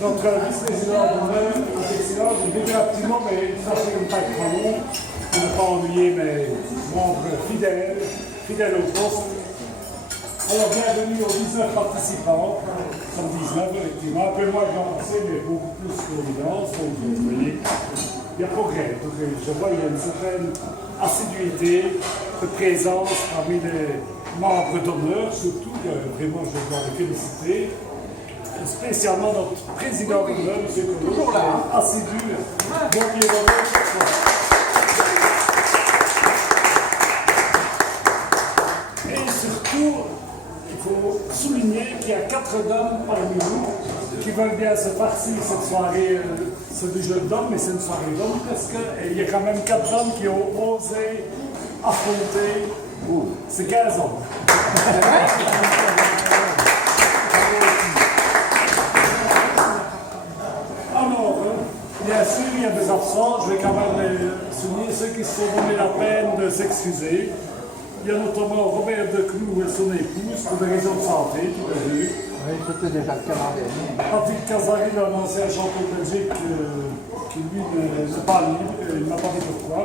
Donc, vice-président d'honneur, excellent, je vais dire rapidement, mais ça c'est comme pas trop long, pour ne pas ennuyer mes membres fidèles au poste. Alors, bienvenue aux 19 participants, comme 19 effectivement, un peu moins que l'an passé, mais beaucoup plus d'évidence, donc vous voyez, il y a progrès. Donc, je vois qu'il y a une certaine assiduité de présence parmi les membres d'honneur, surtout, vraiment je dois les féliciter. Spécialement notre président d'honneur, M. Collot, toujours là, assidu, donc il est d'honneur chaque fois. Et surtout, il faut souligner qu'il y a 4 dames parmi nous qui veulent bien se farcir cette soirée, c'est du jeu d'hommes, mais c'est une soirée d'hommes presque, et il y a quand même 4 dames qui ont osé affronter ces 15 hommes. Bien sûr, il y a des absents, je vais quand même souligner ceux qui se sont donné la peine de s'excuser. Il y a notamment Robert Declou et son épouse pour des raisons de santé, qui l'ont vu. Oui, c'était déjà le cas l'an dernier. Patrick Casari, un ancien champion de Belgique, qui lui n'est pas libre, il n'a pas dit pourquoi.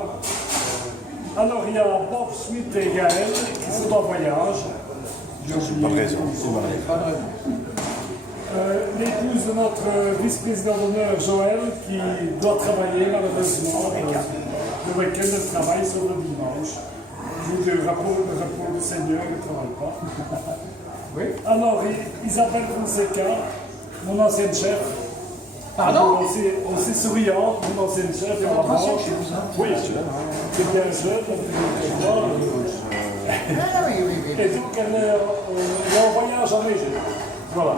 Alors il y a Bob Schmitt et Gaël qui sont en voyage. J'ai pas de raison, Pas de raison. L'épouse de notre vice-président d'honneur, Joël, qui doit travailler malheureusement le week-end de travail sur le dimanche. Le rapport du Seigneur ne travaille pas. Oui. Alors, Isabelle Fonseca, mon ancienne chef. Pardon? Aussi souriante, mon ancienne chef. Oui, c'est bien jeune. Et donc, elle est en voyage en Égypte. Voilà.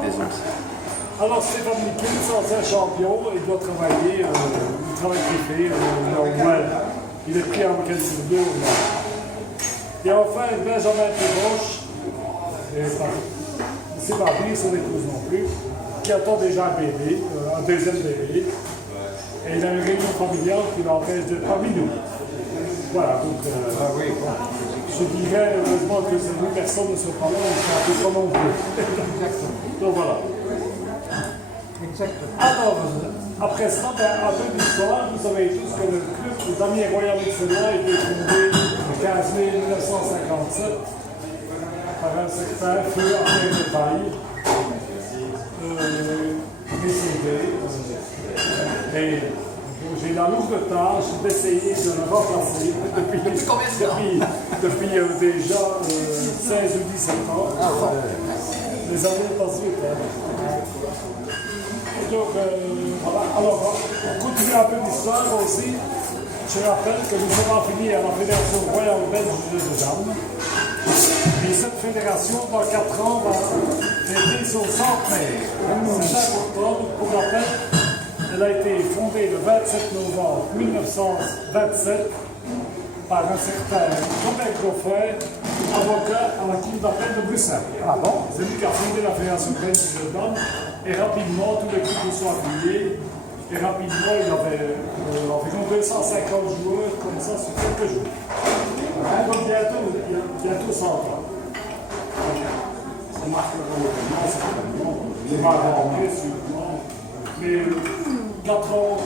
Alors Stéphane Mikins, ancien champion, il doit travailler, il travaille privé, il est pris en week-end sur deux. Et enfin Benjamin Péroche, c'est pas bien son épouse non plus, qui attend déjà un bébé, un deuxième bébé. Et il a une réunion familiale qui l'empêche de parmi nous. Voilà, donc je dirais heureusement que ces deux personnes ne sont pas là, on ne peut pas non plus. Donc voilà. Exactement. Alors, après ça, un peu d'histoire, vous savez tous que le club des Amis Royal Excellents a été fondé le 15 mai 1957 par un certain Feu André de Taille, décédé. Et j'ai la lourde tâche d'essayer de le remplacer depuis déjà 16 ou 17 ans. Les années passent vite. Donc, voilà. Alors, on continue un peu d'histoire aussi. Je rappelle que nous sommes affiliés à la Fédération Royale Belge de Dames. Et cette fédération, dans 4 ans, va fêter son centenaire. C'est important. Pour rappel, elle a été fondée le 27 novembre 1927 par un certain Robert Goffin, avocat à la Cour d'appel de Bruxelles. Ah bon? C'est lui qui a fondé la Fédération belge de dames. Et rapidement, tous les groupes sont affiliés. Et rapidement, il y avait environ 250 joueurs comme ça sur quelques jours. Donc bientôt 100 ans. On marque le certainement. Il va rentrer sûrement. Mais 4 ans,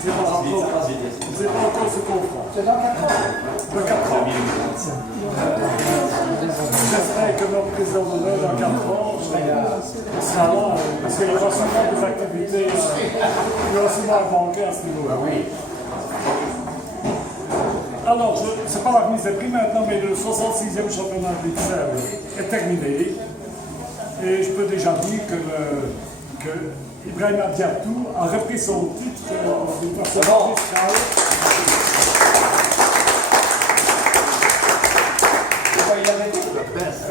c'est pas encore ce qu'on prend. C'est dans 4 ans. De 4 ans. J'espère que notre président d'honneur dans 4 ans sera là, parce qu'il y aura souvent des activités, il y aura souvent un banquet à ce niveau-là. Alors, ce n'est pas la remise des prix maintenant, mais le 66e championnat de l'Ixelles est terminé. Et je peux déjà dire que Ibrahim Diatou a repris son titre d'une façon magistrale.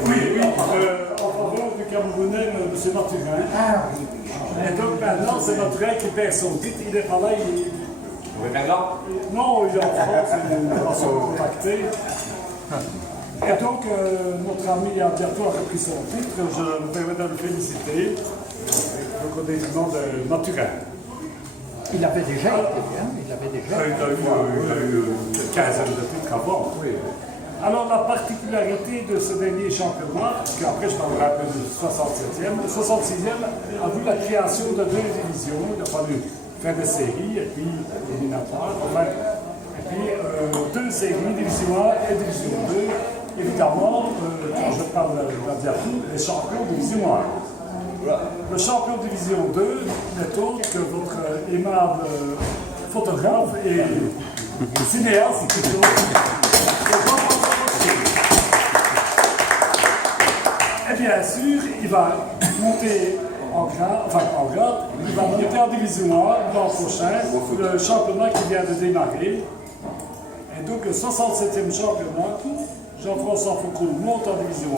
Oui, en faveur du Camerounais, M. Maturin. Et donc maintenant, c'est Maturin qui perd son titre. Il n'est pas là, non, il est en France, il va se contacter. Et donc, notre ami Diatou a repris son titre. Je me permets de le féliciter. Donc, au détriment de Maturin. Il avait déjà été bien, il avait déjà. Il a eu une quinzaine de titres avant. Oui. Alors la particularité de ce dernier championnat, qu'après je parlerai un peu du 67e, le 66e a vu la création de 2 divisions. Il a fallu faire des séries et puis éliminatoires. Enfin, et puis 2 séries, division 1 et division 2. Évidemment, quand je parle de la diapo, les champions de division 1. Le champion de division 2 n'est autre que votre aimable photographe et cinéaste qui et bien sûr, il va monter en grade, il va monter en division 1 l'an prochain, le championnat qui vient de démarrer. Et donc le 67e championnat, Jean-François Foucault monte en division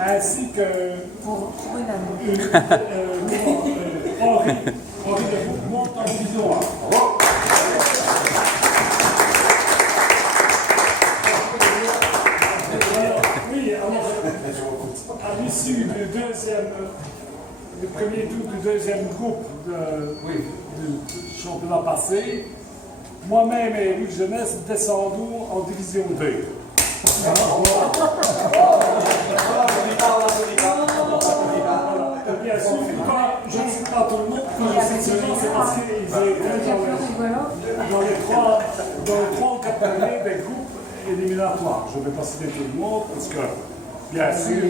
1, ainsi que Henri Leroux monte en division 1. À l'issue du premier tour du deuxième groupe du championnat passé, moi-même et Luc Jeunesse descendons en division 2. Bien sûr, je ne cite pas tout le monde, c'est parce qu'ils étaient dans les 3 ou 4 premiers des groupes éliminatoires. Je ne vais pas citer tout le monde parce que, bien sûr,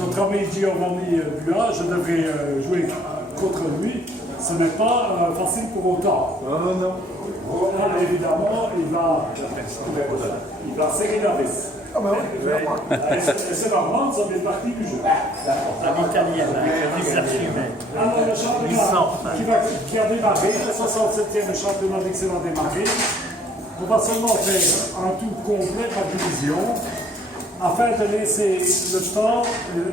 notre ami Giovanni Buat, je devrais jouer contre lui. Ce n'est pas facile pour autant. Non. Évidemment, il va serrer la vis. C'est normal, ça fait partie du jeu. En italien, Alors, le championnat qui a démarré, le 67e championnat d'excellent démarré, on va seulement faire un tour complet par division, afin de laisser le temps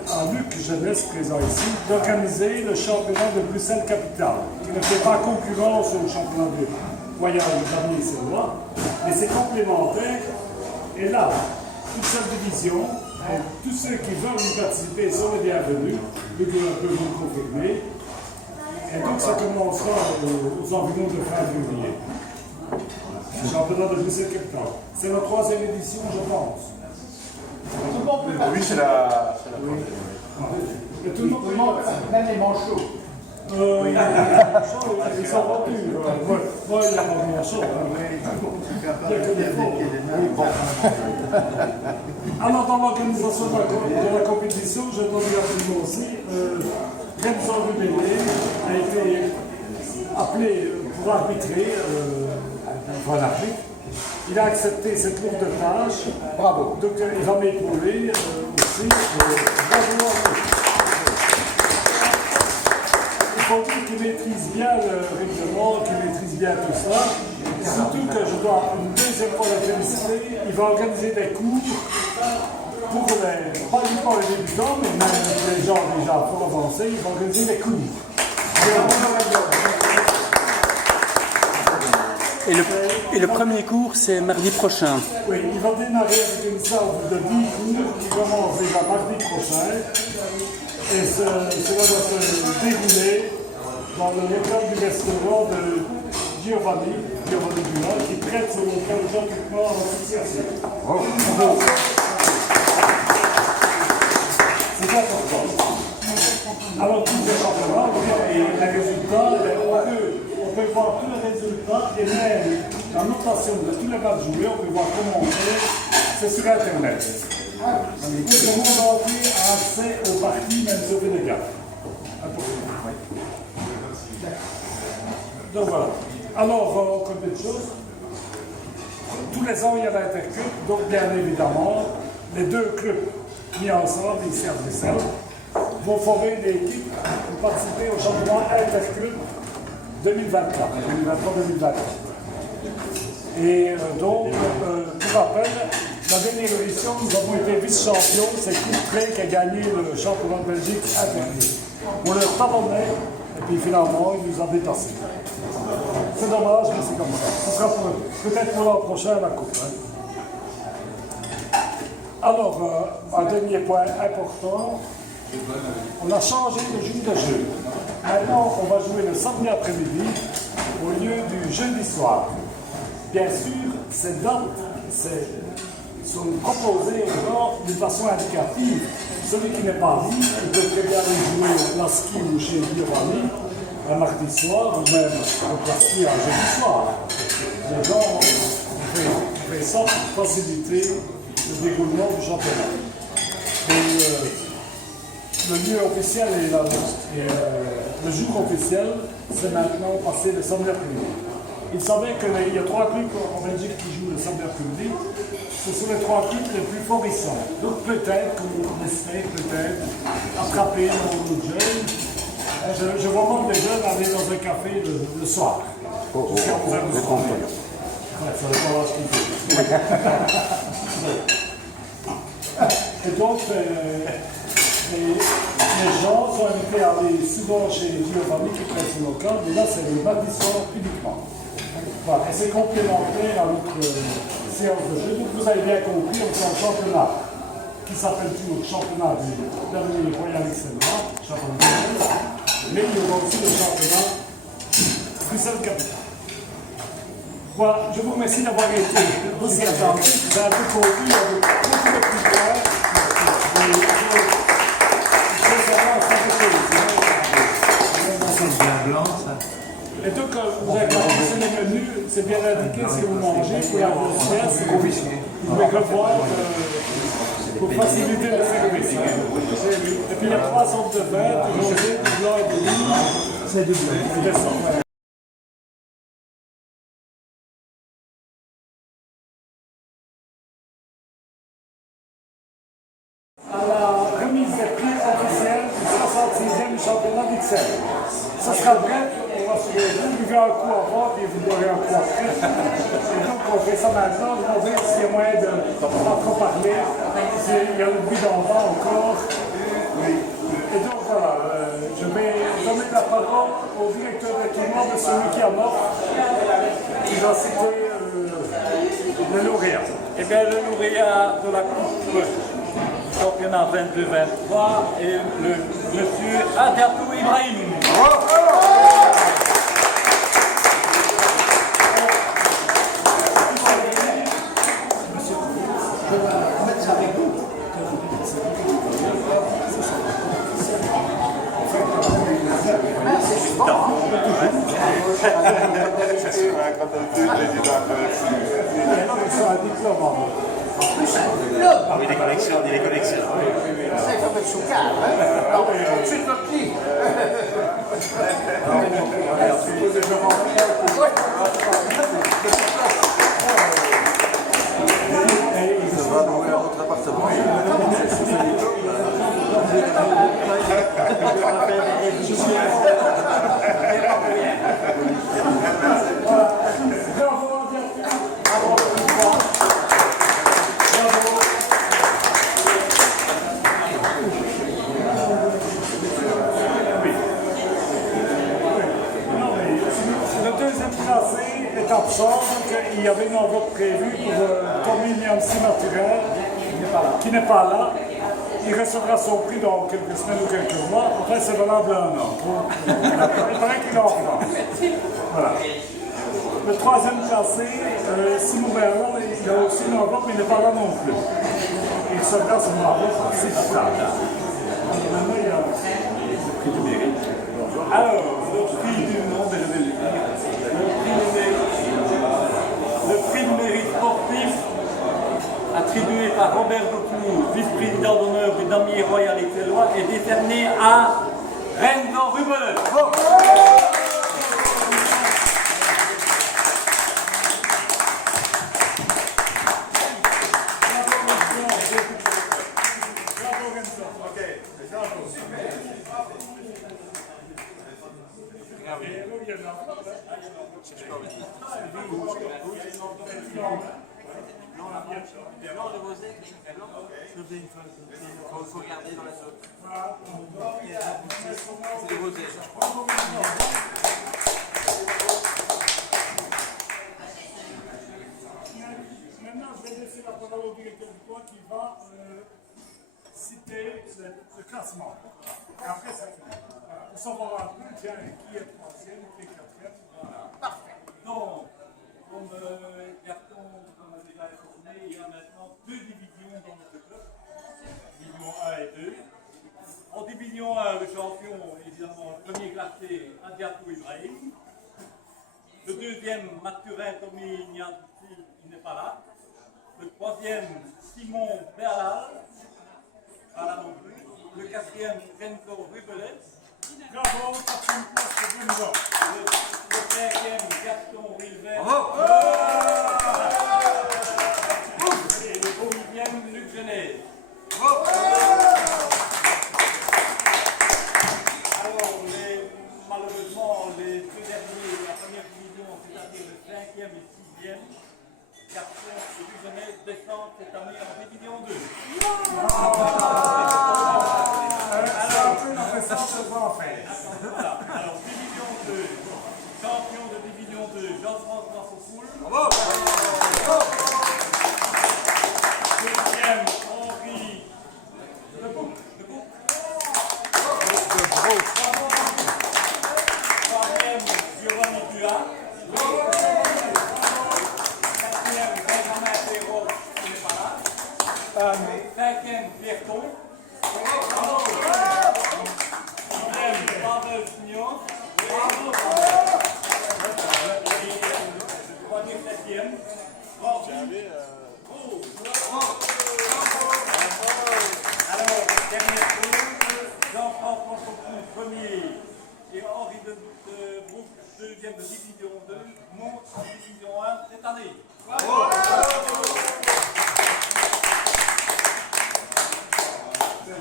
à Luc Jeunesse, présent ici, d'organiser le championnat de Bruxelles-Capitale, qui ne fait pas concurrence au championnat de voyage d'Amiens et Sénois, mais c'est complémentaire. Et là, toute cette division, tous ceux qui veulent y participer sont les bienvenus, Luc peut vous le confirmer. Et donc ça commencera aux environs de fin février. Le championnat de Bruxelles-Capitale. C'est la 3e édition, je pense. Oui, c'est la Et tout le monde Même les manchots. ils sont vendus. Moi, il y a pas bien chaud. Il y a que des faux. Alors, dans l'organisation de la compétition, je dois dire rapidement aussi, Renzo Rubélé a été appelé pour arbitrer en Afrique. Il a accepté cette lourde tâche. Bravo. Donc, il va m'épauler aussi. Bravo à vous. Il faut dire qu'il maîtrise bien le règlement, qu'il maîtrise bien tout ça. Surtout que je dois une deuxième fois le féliciter. Il va organiser des cours pour pas uniquement les débutants, mais même les gens déjà fort avancés. Il va organiser des cours. Et le premier cours, c'est mardi prochain. Oui, il va démarrer avec une salle de 10 cours qui commence déjà mardi prochain. Et cela doit se dérouler dans le local du restaurant de Giovanni Buat, qui prête ce local gratuitement à l'association. C'est important. Alors, tous les championnats, et les résultats, on peut voir tous les résultats et même la notation de tous les matchs joués, on peut voir comment on fait. C'est sur Internet. Tout le monde entier a accès aux parties, même sauver les gars. Donc voilà. Alors, comme des choses, tous les ans il y a l'Interclub, donc bien évidemment, les 2 clubs mis ensemble, ici à Bruxelles, vont former une équipe pour participer au championnat Interclub 2024, 2023-2024. Et donc, pour rappel, la dernière édition, nous avons été vice-champions, c'est Courtrai qui a gagné le championnat de Belgique Interclub. On leur talonnait, et puis finalement, il nous a dépassés. C'est dommage, mais c'est comme ça. Ce sera peut-être pour l'an prochain la coupe. Alors, un dernier point important, on a changé le jour de jeu. Maintenant, on va jouer le samedi après-midi au lieu du jeudi soir. Bien sûr, cette date, c'est sont proposés encore d'une façon indicative. Celui qui n'est pas libre, il peut très bien aller jouer au ski ou chez Giovanni un mardi soir ou même au ski un jeudi soir. Les gens ont fait ça pour faciliter le déroulement du championnat. Le lieu officiel et le jour officiel, c'est maintenant passé le samedi-après-midi. Il savait qu'il y a 3 clubs en Belgique qui jouent le samedi-après-midi. Ce sont les 3 clubs les plus florissants. Donc peut-être qu'on espère attraper nos jeunes. Je vois même des jeunes aller dans un café le soir. Jusqu'à 11h du soir. Ouais, ça dépend de ce qu'il fait. Et donc, les gens sont invités à aller souvent chez Giovanni qui presse le local, mais là c'est le mardi soir uniquement. Voilà. Et c'est complémentaire à notre séance de jeu. Donc vous avez bien compris, on fait un championnat qui s'appelle toujours championnat du dernier Royal Excellent, championnat, mais il y aura aussi le championnat Bruxelles Capital. Voilà, je vous remercie d'avoir été aussi attentifs. Vous avez un peu compris, il y a beaucoup de plus clair. Et donc, vous avez compris sur les menus, c'est bien indiqué si vous mangez, pour la grossesse, vous pouvez revoir pour faciliter le service. Et puis il y a 3 sortes de verres, du rosé, du blanc et du rouge. C'est du blanc. À la remise des prix officiels du 66e championnat d'Ixelles. Ça sera bref, on va se réunir, vous buvez un coup avant et vous boirez un coup après. Et donc on fait ça maintenant, on va voir s'il y a moyen de ne pas trop parler, il y a le bruit d'enfant encore. Et donc voilà, je vais donner la parole au directeur de tournoi de celui qui a mort, qui va citer le lauréat. Eh bien, le lauréat de la Coupe championnat 22-23 est le monsieur Adatou Ibrahim. Ah oui, des connexions, des connexions. Ça, il faut mettre sous cadre. Alors, tout de suite, notre lit. Ça va louer un autre appartement. Absent, donc il y avait une enveloppe prévue pour Tommy Niamsi Naturel, qui n'est pas là. Il recevra son prix dans quelques semaines ou quelques mois. Après, c'est valable 1 an. Il paraît qu'il en reprend. Voilà. Le 3e classé, Simon Berlon, il a aussi une enveloppe, mais il n'est pas là non plus. Il recevra son enveloppe assez plus tard. Maintenant, il y a le prix du mérite. Alors, le prix du monde est le prix du mérite sportif, attribué par Robert Doclou, vice-président d'honneur du Damier Royal Excellois, est décerné à Renzo Rubel. Il faut regarder dans la zone. C'est le rosé, je crois. Maintenant, je vais laisser la parole au directeur du toit qui va citer le classement. Et après, ça fait. Pour savoir un peu, tiens, qui est 3e, qui est 4e. Voilà. Parfait. Donc, comme carton, comme on a déjà informé, il y a maintenant 2 dans notre club. Division 1 et 2. En division 1, le champion, évidemment, le premier classé, Adiatou Ibrahim. Le deuxième, Mathurin Tommy Nianti, il n'est pas là. Le troisième, Simon Berlal, pas là non plus. Le quatrième, Renko Rubelet. Bravo, ça fait une place pour Bruno. Le cinquième, Gaston Wilver. Et le sixième, Luc Genèse. Alors, malheureusement, les deux derniers de la première division, c'est-à-dire le cinquième et sixième, Gaston et Luc Genèse descendent cette année en division 2. Voilà. Alors, division 2, champion de division 2, Jean-François Faucoul. Deuxième, Henri Lebouc. Troisième, Giovanni Dua. Quatrième, Benjamin Perrault, qui n'est pas là. Cinquième, Pierreton. Sixième, Pavel Signon. Et le troisième, septième, alors, dernier tour, Jean-François Faucoul, premier, et Henri de Brouck, deuxième de division 2, monte en division 1 cette année.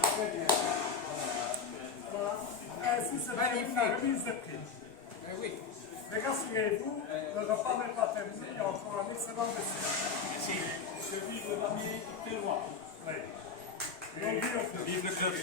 Très bien. Ainsi se termine la remise de prix. Mais rassurez-vous, le repas n'est pas terminé, il y a encore un excellent dessert. Je vis le premier, c'est loin. Oui. Et Vive le club.